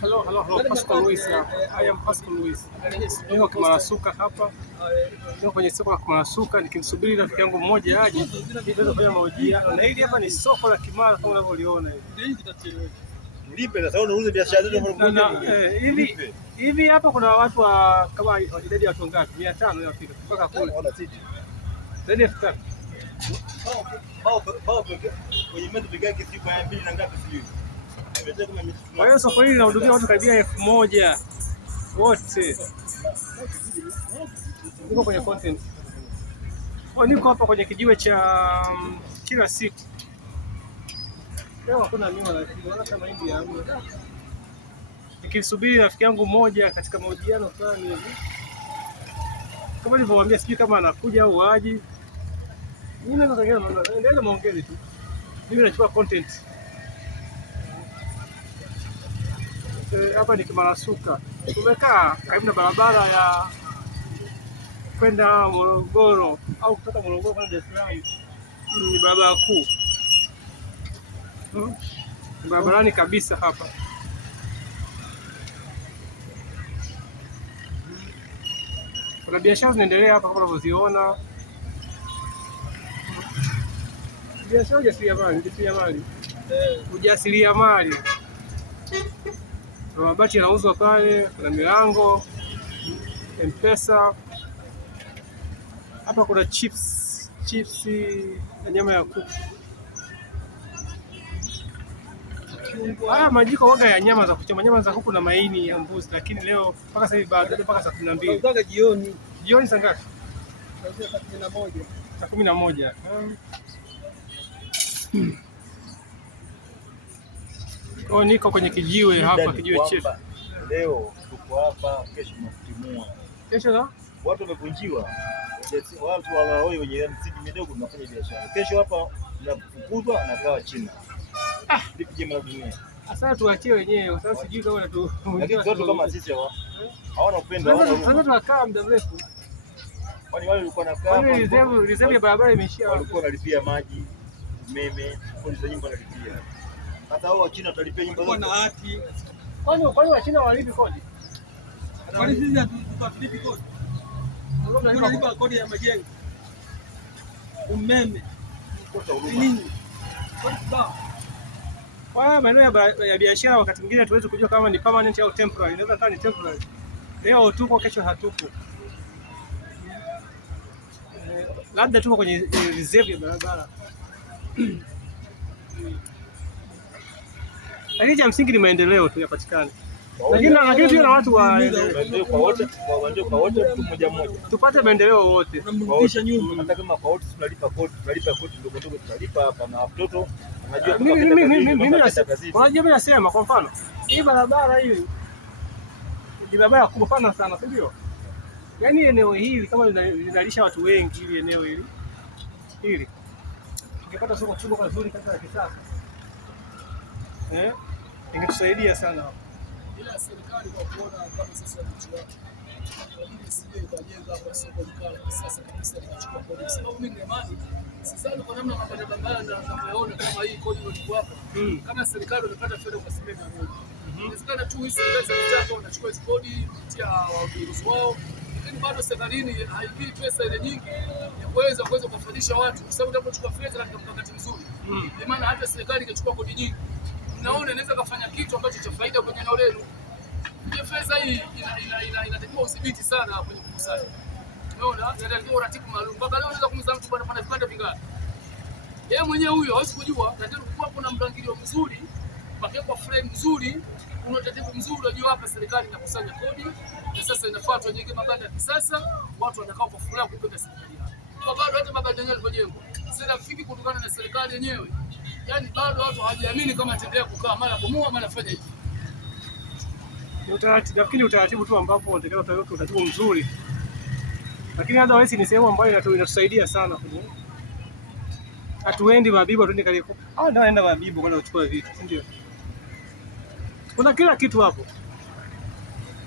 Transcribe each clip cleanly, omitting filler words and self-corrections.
Hello, Pascal Luis hapa. I am Pascal Luis. Niko Kimarasuka hapa. Niko kwenye soko la Kimarasuka nikimsubiri rafiki yangu mmoja aje niweze kufanya mahojiano. Na hili hapa ni soko la Kimara kama unavyoliona hivi. Lipe sasa unauza biashara zetu hivi hapa kuna watu wa kama idadi ya watu ngapi? 500 inafika mpaka kule. Zaidi ya 1000. Bao kwenye mtu pekee yake siku ya 2 na ngapi sijui. Kwa hiyo soko hili linahudumia watu karibia 1000 wote. Niko kwenye content. Niko hapa kwenye kijiwe cha kila siku. Leo hakuna miwa lakini wala kama hivi ya muda. Nikisubiri rafiki yangu mmoja katika mahojiano fulani hivi. Kama nilivyowaambia sijui kama anakuja au aje. Mimi naendelea maongezi tu. Mimi nachukua content. Hapa ni Kimarasuka. Tumekaa karibu na barabara ya kwenda Morogoro au kutoka Morogoro kwenda Dar es Salaam. Ni barabara kuu. Barabarani kabisa hapa. Kuna biashara zinaendelea hapa kama unavyoziona. Biashara ujasiriamali. Kuna mabati yanauzwa pale, kuna milango, M-Pesa. Hapa kuna chips na nyama ya kuku. Majiko waga ya nyama za kuchoma, nyama za kuku na maini ya mbuzi, lakini leo mpaka sasa hivi bado mpaka saa 12. Mpaka jioni. Jioni saa ngapi? Saa 11. Niko kwenye kijiwe hapa, kijiwe chetu. Leo tuko hapa, kesho tunakutimua. Kesho na? Watu wamevunjiwa. Watu walaoi wenye msingi midogo tunafanya biashara. Kesho hapa tunafukuzwa na kawa China. Vipi je mnadunia? Sasa tuachie wenyewe, sasa sijui kama watu kama sisi hawana upendo, sasa tunakaa muda mrefu. Kwani wale walikuwa nakaa hapa, reserve ya barabara imeishia, walikuwa wanalipia maji, umeme, kodi za nyumba wanalipia. Hata hao wa China watalipia nyumba zao na hati. Kwani wa China walipi kodi? Kwani sisi hatulipi kodi? Tunalipa kodi ya majengo, umeme, nini? Kwa maeneo ya biashara wakati mwingine tuweze kujua kama ni permanent au temporary. Inaweza kuwa ni temporary. Leo tupo, kesho hatupo. Labda tuko kwenye reserve ya barabara. Lakini cha msingi ni maendeleo tu yapatikane. Lakini pia na watu wa kwa wote mtu mmoja mmoja. Tupate maendeleo wote. Tunamrudisha nyuma. Hata kama kwa wote tunalipa kodi ndogo ndogo tunalipa hapa na watoto. Unajua mimi nasema kwa mfano hii barabara hii ni barabara kubwa pana sana, si ndio? Yaani eneo hili kama linalisha watu wengi, hili eneo hili tukipata soko kubwa nzuri kama la kisasa ingetusaidia sana hapo. Ila serikali kwa kuona kama sisi wananchi wake inabidi sije ikajenga hapa soko la sasa kabisa linachukua kodi. Kwa sababu mimi imani sidhani kwa namna mabaya na tunayoona kama hii kodi ndio hapa. Kama serikali imepata fedha kwa asilimia 100. Inawezekana tu hii serikali za mitaa wanachukua hizo kodi kupitia waongozi wao. Lakini bado serikalini haipii pesa ile nyingi ya kuweza kufaidisha watu, kwa sababu unapochukua fedha katika mkakati mzuri. Kwa maana hata serikali ingechukua kodi nyingi, naona inaweza kufanya kitu ambacho cha faida kwenye eneo lenu. Ile pesa hii inatakiwa udhibiti sana kwenye kukusanya. Unaona, inatakiwa uratibu maalum. Baba leo unaweza kumza mtu bwana pana vipande vingapi? Yeye mwenyewe huyo hawezi kujua, lakini kwa kuna mpangilio mzuri, kwa frame nzuri, kuna utaratibu mzuri, unajua hapa serikali inakusanya kodi na sasa inafaa tujenge mabanda ya kisasa, watu wanakaa kwa furaha kupenda serikali yao. Kwa bado hata mabanda yenyewe yalipojengwa, sasa rafiki kutokana na serikali yenyewe. Yaani bado watu hawajiamini kama ataendelea kukaa mara bomoa mara fanya hivi. Nafikiri utaratibu tu ambapo unatakiwa utaweka utaratibu mzuri. Lakini hata wesi ni sehemu ambayo inatusaidia sana kwenye. Hatuendi Mabibo tuende Kariakoo. Ndio naenda Mabibo kwenda kuchukua vitu, si ndio? Kuna kila kitu hapo.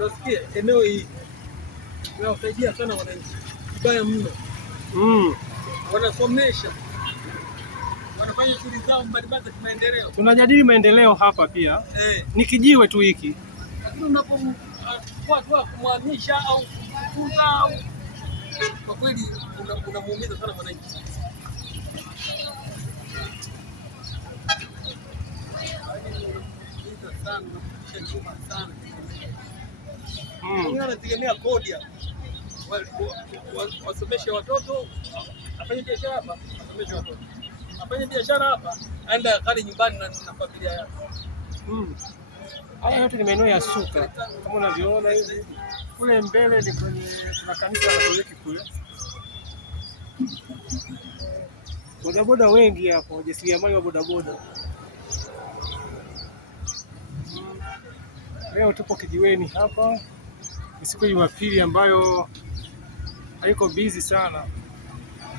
Unasikia eneo hili linawasaidia sana wananchi. Vibaya mno. Wanasomesha wanafanya shughuli zao mbalimbali za maendeleo. Tunajadili maendeleo hapa pia. Ni kijiwe tu hiki. Lakini unapokuwa tu kumhamisha au kufuta, kwa kweli unamuumiza sana mwananchi. Anategemea kodi wasomeshe watoto, afanye biashara hapa, asomeshe watoto, afanye biashara hapa, aenda kali nyumbani na familia yake. Haya yote ni maeneo ya Suka kama unavyoona hivi. Kule mbele ni kwenye kuna kanisa la Katoliki kule. Bodaboda wengi hapo, wajasiriamali wa bodaboda. Leo tupo kijiweni hapa. Ni siku ya Jumapili ambayo haiko busy sana.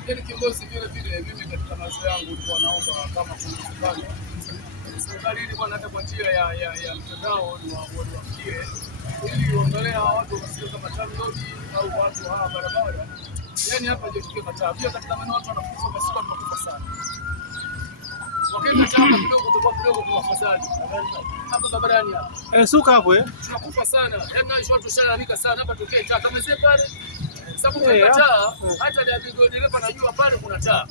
Yaani kiongozi vile mimi katika maisha yangu nilikuwa naomba kama kuna serikali ili bwana hata kwa njia ya mtandao ni wafikie ili waongelea watu wasio kama TANROADS au watu hawa barabara. Yaani hapa ndio tukiwa kataa. Pia katika maeneo watu wanakufa masiku tunakufa sana. Wakati chama kidogo kwa afadhali. Hapa barabarani hapa. Suka hapo tunakufa sana. Yaani watu washalalika sana hapa tokea taa kama sasa pale. Sababu kwa taa hata dereva najua pale kuna taa.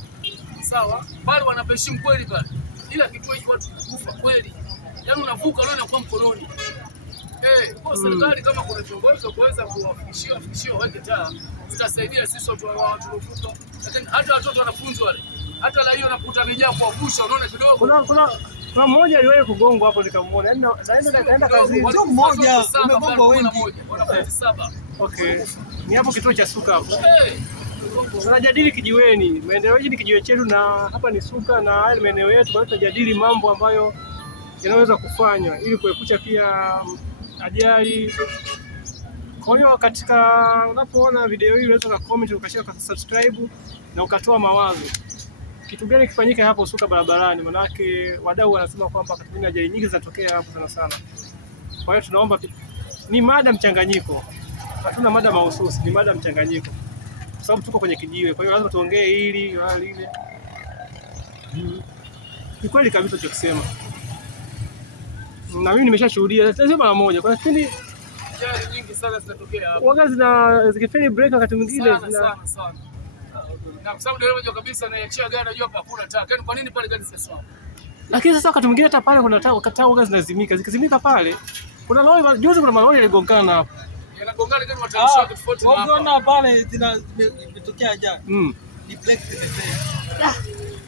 Sawa? Pale wanapeshimu kweli pale. Ila kituo hiki watu kufa kweli. Yaani unavuka leo na kwa mkononi. Kwa serikali kama kuna viongozi kuweza kuwafikishia weke taa, zitasaidia sisi watu tunavuka. Lakini hata watoto wanafunzi wale. Hata la hiyo nakuta amejaa kuwavusha, unaona kidogo. Kuna mmoja aliwahi kugongwa hapo nikamuona. Naenda kazini. Mtu mmoja umegongwa wengi. Wanafunzi 7. Okay. Ni hapo kituo cha Suka hapo. Tunajadili kijiweni. Maendeleo hii ni kijiwe chetu na hapa ni Suka na haya maeneo yetu, kwa hiyo tunajadili mambo ambayo yanaweza kufanywa ili kuepusha pia ajali. Kwa hiyo katika unapoona video hii unaweza na comment, ukashare, subscribe na ukatoa mawazo. Kitu gani kifanyike hapo Suka barabarani? Manake wadau wanasema kwamba wakati ajali nyingi zinatokea hapo sana sana. Kwa hiyo tunaomba ni mada mchanganyiko. Hatuna mada mahususi, ni mada mchanganyiko. Kwa sababu tuko kwenye kijiwe. Kwa hiyo lazima tuongee hili wala lile. Ni kweli kabisa unachosema. Na mimi nimeshashuhudia tazama mara moja. Kwa kipindi ajali nyingi sana zinatokea hapo. Waga zikifanya break wakati mwingine sana. Na kwa sababu dereva kabisa anaiachia gari anajua hapa hakuna taa. Kwa nini pale gari sasa? Lakini sasa wakati mwingine hata pale kuna taa waga zinazimika. Zikizimika pale kuna lori, juzi kuna malori yaligongana hapo. Yanagongana kama watanisha tofauti na hapa. Unaona pale zimetokea ajali. Ni black pepper.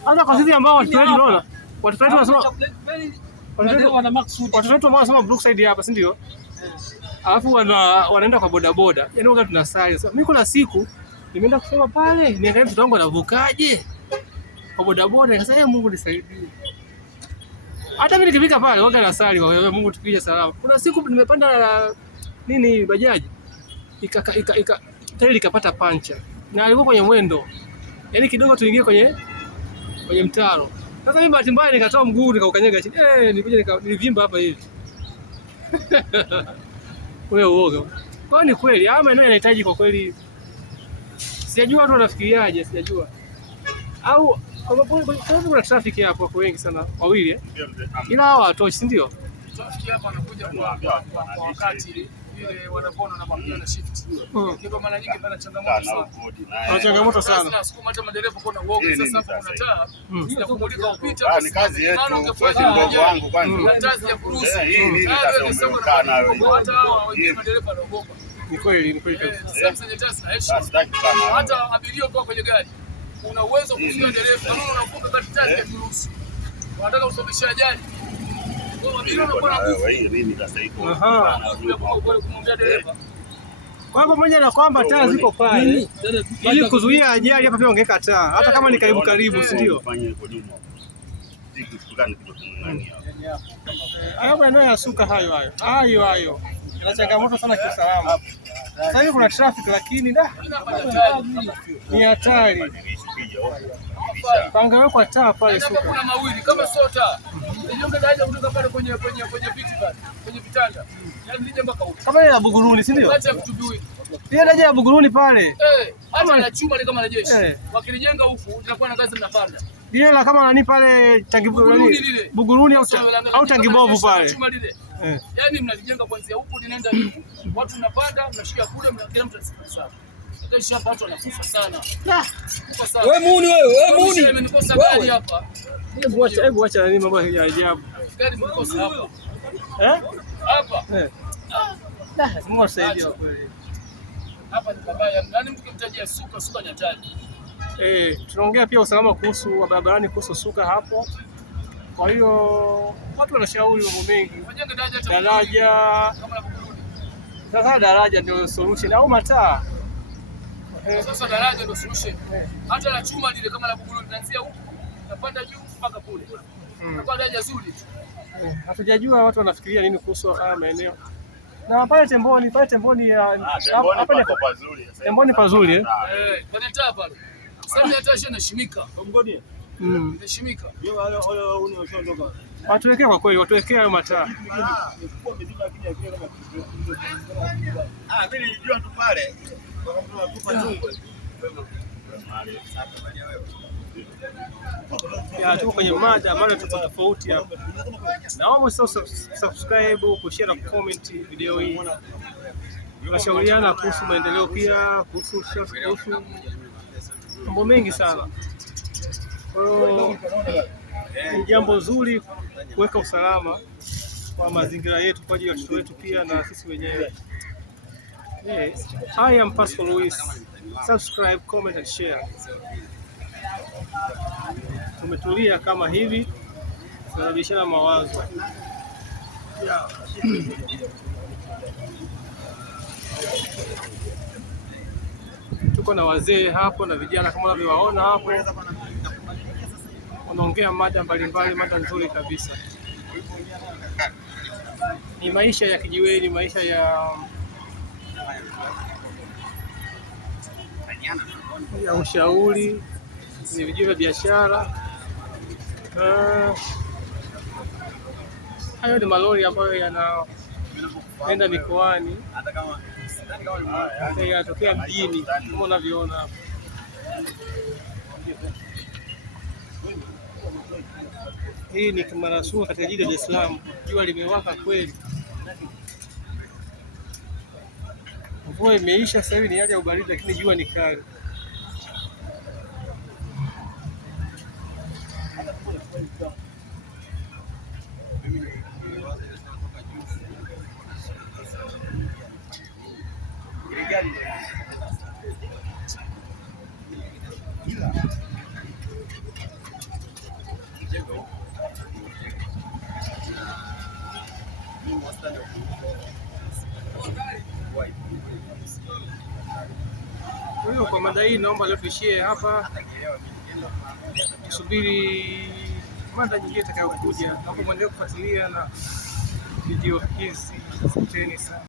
Hata kwa sisi ambao watu wetu unaona. Watu wetu wanasema watu wetu wanasema Brookside hapa, si ndio? Alafu wanaenda kwa bodaboda. Yaani waga tunasali. Mimi kuna siku nimeenda kusema pale, niangalia mtoto wangu anavukaje kwa bodaboda, nikasema Mungu nisaidie. Hata mimi nikifika pale waga nasali, kwa Mungu tupige salama. Kuna siku nimepanda bajaji tairi ikapata pancha na alikuwa kwenye mwendo, yaani kidogo tuingie kwenye mtaro. Sasa mimi bahati mbaya nikatoa mguu nikaukanyaga chini, nilivimba hapa hivi. Wewe uoga. Kwa ni kweli haya maeneo yanahitaji kwa kweli. Sijajua watu wanafikiriaje, sijajua. Au kuna traffic hapo kwa wengi sana, wawili ila hawa hawatoshi, si ndio? Traffic hapa anakuja kwa wakati ile wanapoona na mamia na shift. Ndio maana nyingi pana changamoto sana. Kuna changamoto sana. Nasukuma hata madereva kuna uoga sasa kuna taa. Sina kumulika upita. Ni kazi yetu. Kwa mdogo wangu kwanza. Kazi ya kuruhusu. Hii kasema kana wewe. Hata hao madereva wanaogopa. Ni kweli sasa yenye tasi na heshima. Hata abiria kwa kwenye gari una uwezo kuzuia dereva, kama unavuka katikati ya kuruhusu. Wanataka usababishe ajali. Kwa abiria unakuwa na nguvu. Nini sasa iko? Kumwambia dereva. Kwa pamoja na kwamba taa ziko pale ili kuzuia ajali, hapa pia ongeka taa hata kama ni karibu, si ndio? Hayo maeneo ya Suka hayo yana changamoto sana kiusalama. Sasa hivi kuna traffic lakini ni hatari. Panga kwa taa pale Suka. Kuna mawili kama sota. Ndio daraja kutoka pale kwenye viti pale, kwenye vitanda. Yaani nije mpaka huko. Kama ile ya Buguruni, si ndio? Acha kutubui. Ile daraja ya Buguruni pale. Hata na chuma ni kama na jeshi. Wakilijenga huku itakuwa na ngazi mnapanda. Lile la kama nani pale Buguruni au Tangibovu pale. Yaani mnalijenga kuanzia huko linaenda juu. Watu mnapanda, mnashika kule, kila mtu anasifa. Kesho hapa watu wanakufa sana. Wewe muuni wewe muuni. Nimekosa gari hapa. Hebu acha nini mambo ya ajabu. Gari nimekosa hapa. Hapa. Mungu asaidie kweli. Hapa ni babaya. Nani mtu kimtajia suka ni hatari. Tunaongea pia usalama kuhusu barabarani, kuhusu suka hapo. Kwa hiyo watu wanashauri mambo mengi. Daraja sasa, daraja ndio solution au mataa. Sasa daraja ndio solution. Hata la chuma lile kama la Buguruni linaanzia huko napanda juu mpaka kule. Kwa daraja zuri tu. Hatujajua watu wanafikiria nini kuhusu haya maeneo. Na pale Temboni hapa ni pazuri. Temboni pazuri Kwenye taa pale. Sasa hata shina nashimika. Mgodi. Nashimika. Wale unashondoka. Watuwekee kwa kweli, watuwekee hayo mataa. Mimi nilijua tu pale. Tuko kwenye mada tofauti hapa. Naomba subscribe, kushare na comment video hii. Tunashauriana kuhusu maendeleo pia, kuhusu mambo mengi sana. Ni jambo zuri kuweka usalama kwa mazingira yetu kwa ajili ya watoto wetu pia na sisi wenyewe. I am Pascal Luis. Subscribe, comment and share. Tumetulia kama hivi, tunabishana mawazo. Tuko na wazee hapo na vijana kama unavyowaona hapo. Wanaongea mada mbalimbali, mada nzuri kabisa. Ni maisha ya kijiweni, maisha ya ushauri, ni vijio vya biashara. Hayo ni malori ambayo yanaenda mikoani, yanatokea mjini kama unavyoona hapo. Hii ni Kimarasua katika jiji la Dar es Salaam. Jua limewaka kweli. Mvua imeisha, sasa hivi ni hali ya ubaridi, lakini jua ni kali. Kwa hiyo kwa mada hii naomba leo tuishie hapa, tusubiri mada nyingine itakayokuja. Hapo mwendelee kufuatilia na video hizi. Asanteni sana.